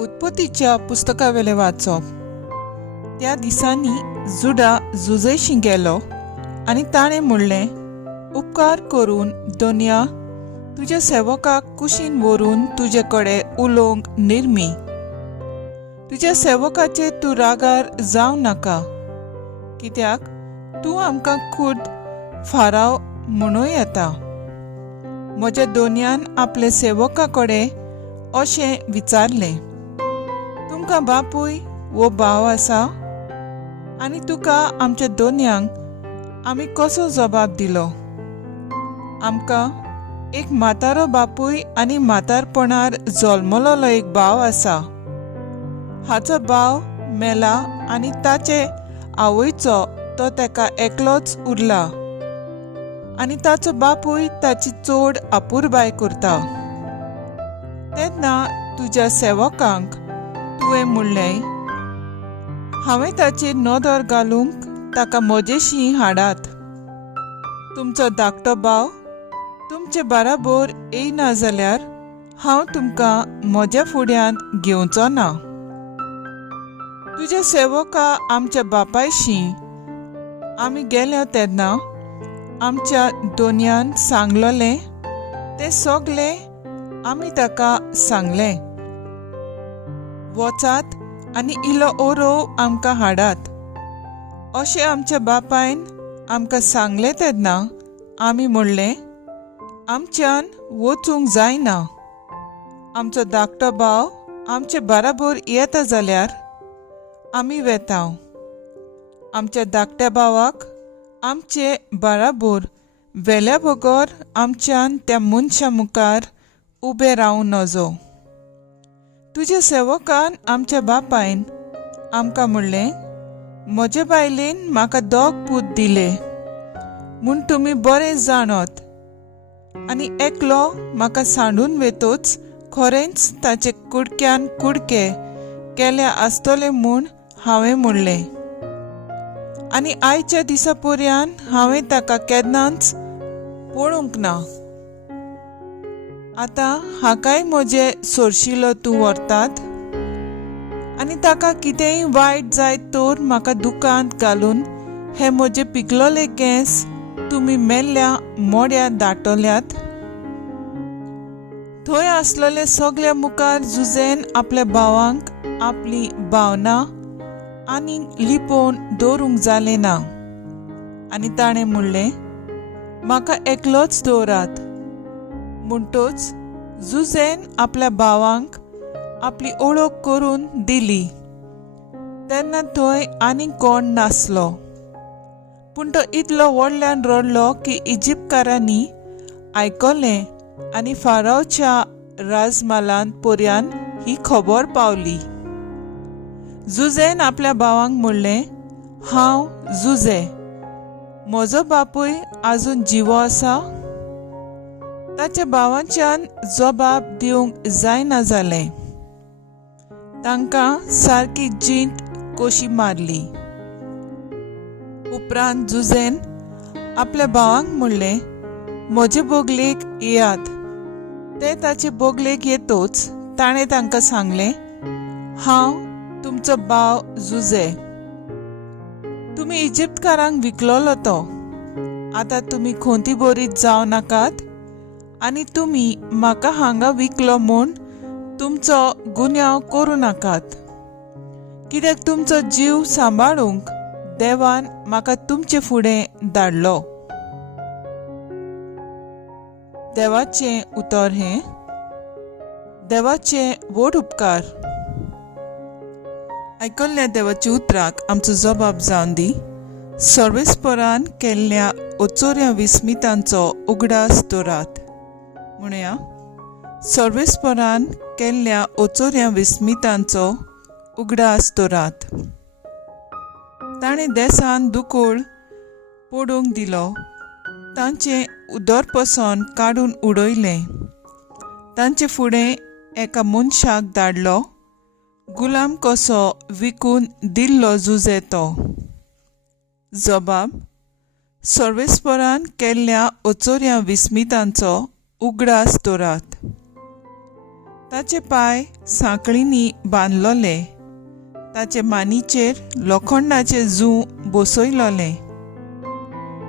उत्पत्तीच्या पुस्तकावेले वाचप। त्या दिसांनी जुडा जुजेशी गेलो आनी ताणें म्हणलें, उपकार करून दोनया तुज्या सेवकाक कुशीन व्हरून तुजे कडेन उलोवंक निर्मी। तुज्या सेवकाचेर तूं रागार जावं नाका, कित्याक तूं आमकां खूद फाराव म्हणूं येता। म्हज्या दोनयान आपले सेवका कडेन अशें विचारलें, तुमकां बापूय वो भाव आसा? आनी तुका आमच्या दोनयांक आमी कसो जबाब दिलो? आमकां एक म्हातारो बापूय आनी म्हातारपणार जल्मलोलो एक भाव आसा। हाचो भाव मेला आनी ताचे आवयचो तो तेका एकलोच उरला, आनी ताचो बापूय ताची चोड आपुरबाय करता। तेन्ना तुज्या सेवकांक तुवें म्हणलें, हांवें ताचेर नदर घालूंक ताका म्हजेशी हाडात। तुमचो धाकटो भाव तुमचे बाराबर येयना जाल्यार हांव तुमकां म्हज्या फुड्यांत घेवचो ना। तुज्या सेवका आमच्या बापायशी आमी गेल्यो तेन्ना आमच्या दोनयान सांगलोलें तें सगलें आमी ताका सांगलें। वचात आनी इलो ओरोव आमकां हाडात, अशें आमच्या बापायन आमकां सांगलें तेन्ना आमी म्हणलें, आमच्यान वचूंक जायना। आमचो धाकटो भाव आमचे बाराबर येता जाल्यार आमी वेताव। आमच्या धाकट्या भावाक आमचे बाराबर वेल्या बगर आमच्यान त्या मनशा मुखार उबें रावूं नजो। तुज्या सेवकान आमच्या बापायन आमकां म्हणलें, म्हजे बायलेन म्हाका 2 पूत दिले म्हूण तुमी बरें जाणत, आनी एकलो म्हाका सांडून वेतोच खरेंच ताचे कुडक्यान कुडके केले आसतले म्हूण हांवें म्हणलें, आनी आयच्या दिसा पर्यान हांवें ताका केन्नाच पळोवंक ना। आतां हाकाय म्हजे सोरशिलो तूं व्हरतात, आनी ताका कितेंय वायट जायत तर म्हाका दुकांत घालून हे म्हजे पिकलोले केंस तुमी मेल्ल्या मोड्यात दाटल्यात। थंय आसलेले सगल्या मुखार जुजेन आपल्या भावांक आपली भावना आनी लिपोवन दवरूंक जालें ना, आनी ताणें म्हणलें, म्हाका एकलोच दवरात। म्हणटच जुजेन आपल्या भावांक आपली ओळख करून दिली। तेन्ना थंय आनीक कोण नासलो, पूण तो इतलो व्हडल्यान रडलो की इजिप्तकारांनी आयकलें आनी फारावच्या राजमालांत पर्यान ही खबर पावली। जुजेन आपल्या भावांक म्हणलें, हांव जुजे, म्हजो बापूय आजून जिवो आसा? ताच्या भावांच्यान जबाब दिवंक जायना जालें। तांकां सारकी जींत कोशी मारली। उपरांत जुजेन आपल्या भावांक म्हणलें, म्हजे बोगलेक येयात। ते ताचे बोगलेक येतोच ताणें तांकां सांगलें, हांव तुमचो भाव जुजे। तुमी इजिप्तकारांक विकलोलो तो, आतां तुमी खोंती बोरीत जावं नाकात, आनी तुमी म्हाका हांगा विकलो म्हूण तुमचो गुन्यांव करूं नाकात, कित्याक तुमचो जीव सांबाळूंक देवान म्हाका तुमचे फुडें धाडलो। देवाचें उतर हें, देवाचे व्हड उपकार। आयकल्ल्या देवाच्या उतराक आमचो जबाब जावन दी। सर्वेस्परान केल्ल्या ओचोऱ्या विस्मितांचो उगडास दवरात। म्हणया, सर्वेस्परान केल्ल्या ओचोऱ्या विस्मितांचो उगडास दवरात। ताणें देसान दुकोळ पडूंक दिलो, तांचें उदरपसन काडून उडयलें। तांचे फुडें एका मनशाक धाडलो, गुलाम कसो विकून दिल्लो जुजे तो। जबाब, सर्वेस्परान केल्ल्या ओचोऱ्या विस्मितांचो उगडास दवरात। ताचे पाय सांकळींनी बांदलोले, ताचे मानीचेर लोखंडाचे जू बसयलोले.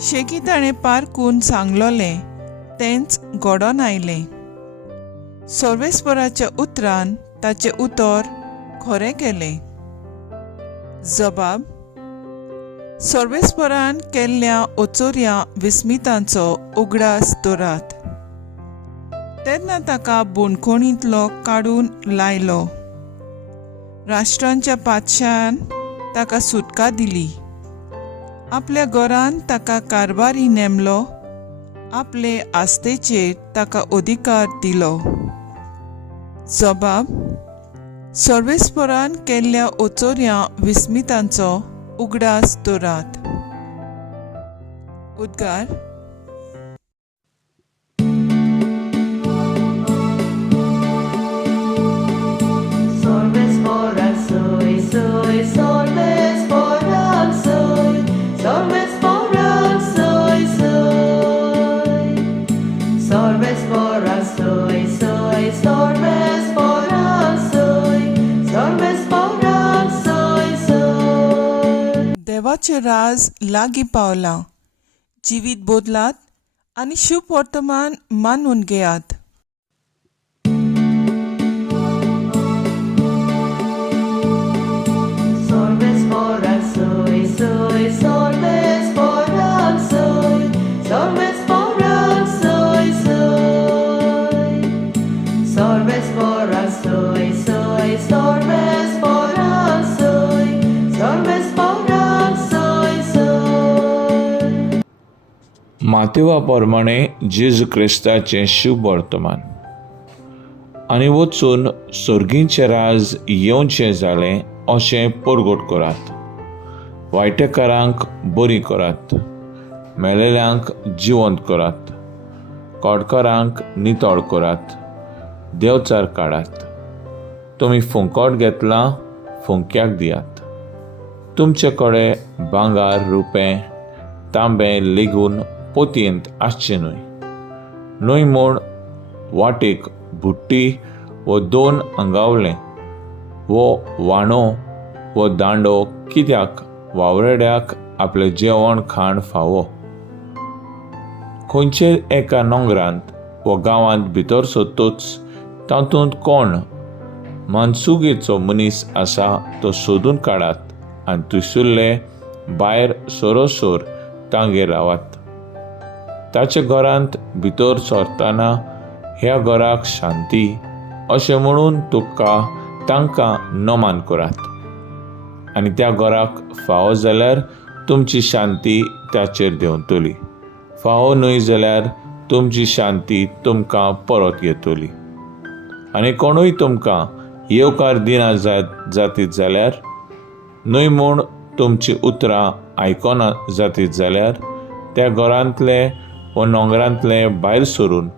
शेकी ताणें पारकून सांगलोलें तेंच घडोवन आयलें. सर्वेस्पराच्या उतरान ताचें उतर खरें केलें. जबाब: सर्वेस्परान केल्ल्या ओचोऱ्या विस्मितांचो उगडास दवरात. तेन्ना ताका बोणकोणींतलो काडून लायलो. राष्ट्रांच्या पातशान ताका सुटका दिली. आपल्या घरान ताका कारभारी नेमलो. आपले आस्तेचेर ताका अधिकार दिलो. जबाब: सर्वेस्परान केल्ल्या ओचोऱ्या विस्मितांचो उगडास दवरात. उद्गार: Sorvesporan soy, soy, sorvesporan soy, sorvesporan soy, soy. Sorvesporan soy, soy, sorvesporan soy, sorvesporan soy, soy. देवाचे राज लागीं पावलां. जिवीत बदलात आनी शुभ वर्तमान मानून घेयात. Sorvesporan soy, soy, sorvesporan soy, sorvesporan soy, soy. Sorvesporan soy, soy, sorvesporan soy, sorvesporan soy, soy. मातेवा प्रमाणे जेजू क्रिस्ताचें शुभ वर्तमान. आनी वचून सर्गींचें राज येवचें जालें अशें परगट करात. वायटेकारांक बरी करात, मेलेल्यांक जिवंत करात, कोडकारांक नितळ करात, देंवचार काडात. तुमी फुंकट घेतलां, फुंक्याक दियात. तुमचे कडेन भांगार, रुपें, तांबें लेगून पोतयेंत आसचें न्हय. न्हय म्हूण वाटेक बुट्टी वो 2 आंगावलें वो वांडो वो दांडो कित्याक वावरेड्याक आपलें जेवण खाण फावो. खंयचेर एका नोंगरांत वो गांवांत भितर सरतूच तातूंत कोण मनसुगेचो मनीस आसा तो सोदून काडात आनी थंयसरले भायर सरोसोर तांगेर रावात. ताच्या घरांत भितर सरतना ह्या घराक शांती अशें म्हणून तांकां नोमान करात. आनी त्या घराक फावो जाल्यार तुमची शांती त्याचेर देंवतली. फावो न्हय जाल्यार तुमची शांती तुमकां परत येतली. आनी कोणूय तुमकां येवकार दिना जातीत जाल्यार, न्हय म्हूण तुमची उतरां आयकना जातीत जाल्यार, त्या घरांतले व नोंगरांतले भायर सरून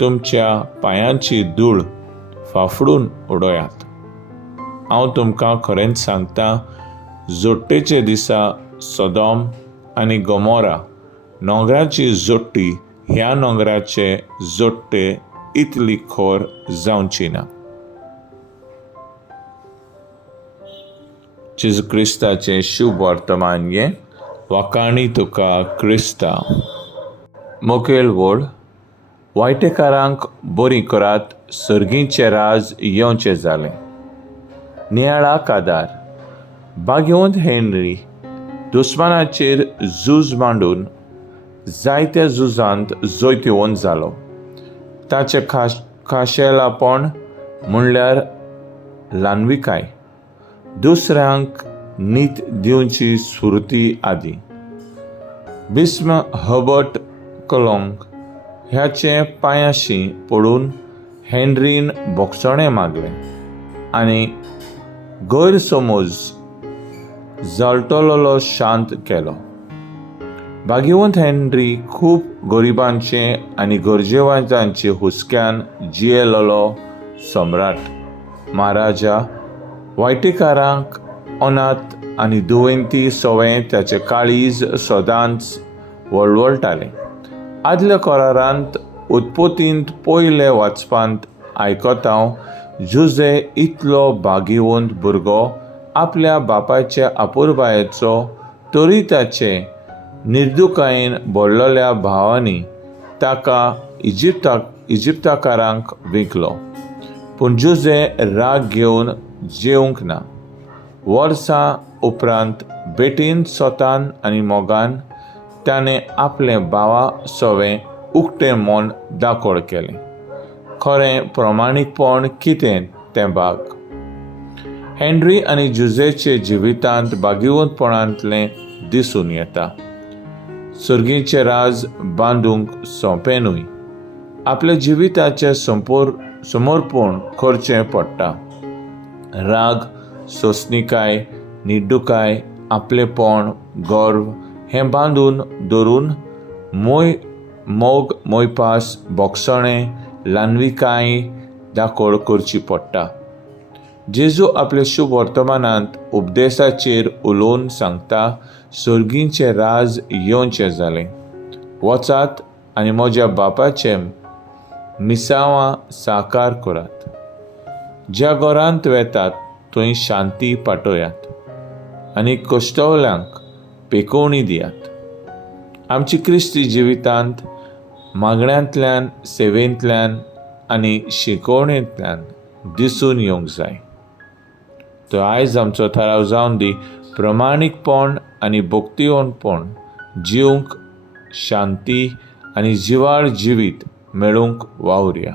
तुमच्या पांयांची धूळ फाफडून उडोयात. हांव तुमकां खरेंच सांगतां, जोडटेचे दिसा सदोम आनी गमोरा नोंगराची जोडटी ह्या नोंगराचे जोडटे इतली खोर जावची ना. जेजू क्रिस्ताचें शुभ वर्तमान हें वाकाणी तुका क्रिस्ता. मुखेल वड: वायटेकारांक बरी करात, सर्गींचें राज येवचें जालें. नियाळाक आदार: भाग्यवंत हेन्री दुस्मानाचेर झूज मांडून जायत्या झुजांत जैतिवंत जालो. ताचें खाशेलापण म्हणल्यार ल्हानविकाय, दुसऱ्यांक न्हीद दिवची स्फूर्ती आदी. बिस्म हर्बर्ट कलोंग ह्याचे पांयाशी पडून हेन्रीन बोगसणें मागलें आनी गैरसमज जळटलोलो शांत केलो. भाग्यवंत हेन्री खूब गरिबांचे आनी गरजेवंतांचे हुस्क्यान जियेलोलो सम्राट. महाराजा वायटेकारांक अनाथ आनी दुयेंती सवें त्याचे काळीज सदांच वळवळटालें. आदल्या करारांत उत्पत्तींत पयले वाचपांत आयकत हांव जुजे इतलो बागिवंत भुरगो आपल्या बापाच्या आपुरबायेचो तरी ताचे निर्दुकायेन बोडलेल्या भावांनी ताका इजिप्तकारांक विकलो. पूण जुजे राग घेवन जेवंक ना. वर्सां उपरांत बेटीन सोतान आनी मोगान ताणें आपलें भावा सोवें उक्तें मोन दाखोड केलें. खरें प्रमाणीकपण कितें तें भाग. हेनरी आनी जुजेचे जिवितांत बागिवंतपणांतलें दिसून येता. सुर्गीचें राज बांदूंक सोंपेंनूय आपल्या जिविताचें समर्पण करचें पडटा. राग, सोंसणीकाय, निड्डूकाय, आपलेपण, गर्व हें बांदून दवरून मोग, मोयपास, बोगसणें, ल्हानविकाय दाखोड करची पडटा. जेजू आपल्या शुभ वर्तमानांत उपदेशाचेर उलोवन सांगता, सुर्गीचें राज येवचें जालें. वचात आनी म्हज्या बापाचें मिसावां साकार करात. ज्या घरांत वेतात थंय शांती पाटयात आनी कश्टवल्यांक पेकोवणी दियात. आमची क्रिस्ती जिवितांत मागण्यांतल्यान, सेवेंतल्यान आनी शिकोवणेंतल्यान दिसून येवंक जाय. तो आयज आमचो थाराव जावन दी. प्रमाणीकपण आनी भक्तिवंतपण जिवंक शांती आनी जिवाळ जिवीत मेळूंक वावुरया.